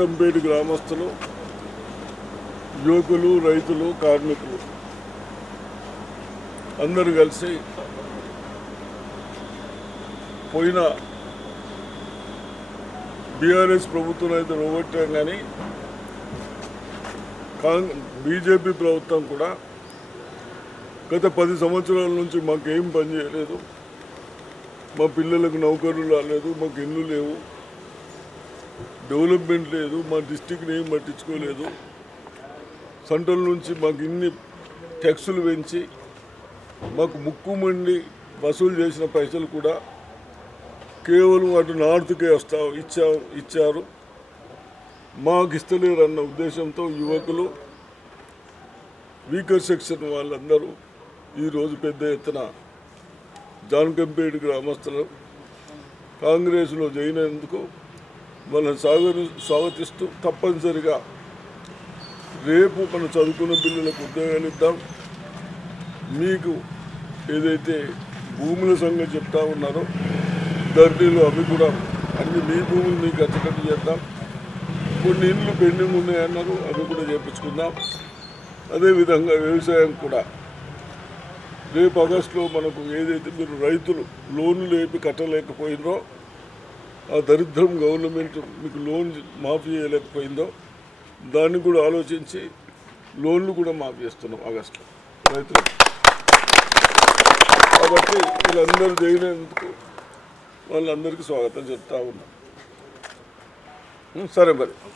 జాన్కంపేట గ్రామస్తులు, యువకులు, రైతులు, కార్మికులు అందరూ కలిసి పోయిన బీఆర్ఎస్ ప్రభుత్వం అయితే రోగొట్టాం, కానీ బీజేపీ ప్రభుత్వం కూడా గత 10 సంవత్సరాల నుంచి మాకేం పని చేయలేదు. మా పిల్లలకు నౌకర్లు రాలేదు, మాకు ఇల్లు లేవు, డెవలప్మెంట్ లేదు, మా డిస్టిక్ని ఏం పట్టించుకోలేదు. సెంట్రల్ నుంచి మాకు ఇన్ని ట్యాక్సులు పెంచి మాకు ముక్కుమండి వసూలు చేసిన పైసలు కూడా కేవలం అటు నార్త్కే ఇచ్చారు. మాకు ఇస్తలేరు అన్న ఉద్దేశంతో యువకులు, వీకర్ సెక్షన్ వాళ్ళందరూ ఈరోజు పెద్ద ఎత్తున జాన్కంపేట గ్రామస్తులు కాంగ్రెస్లో జాయిన్ అయినందుకు వాళ్ళని స్వాగతిస్తూ తప్పనిసరిగా రేపు మన చదువుకున్న పిల్లలకు ఉద్యోగాలు ఇద్దాం. మీకు ఏదైతే భూముల సంగతి చెప్తా ఉన్నారో ధరణిలో అవి కూడా అన్ని మీ భూములు మీకు అచ్చకట్టు చేద్దాం. కొన్ని ఇళ్ళు పెండింగ్ ఉన్నాయన్నారు, అవి కూడా చేయించుకుందాం. అదేవిధంగా వ్యవసాయం కూడా రేపు ఆగస్టులో మనకు ఏదైతే మీరు రైతులు లోన్లు లేపి కట్టలేకపోయిందో, ఆ దరిద్రం గవర్నమెంట్ మీకు లోన్ మాఫీ చేయలేకపోయిందో దాన్ని కూడా ఆలోచించి లోన్లు కూడా మాఫీ చేస్తున్నాం ఆగస్టులో రైతులు. కాబట్టి వీళ్ళందరూ చేయనందుకు వాళ్ళందరికీ స్వాగతం చెప్తా ఉన్నాం. సరే మరి.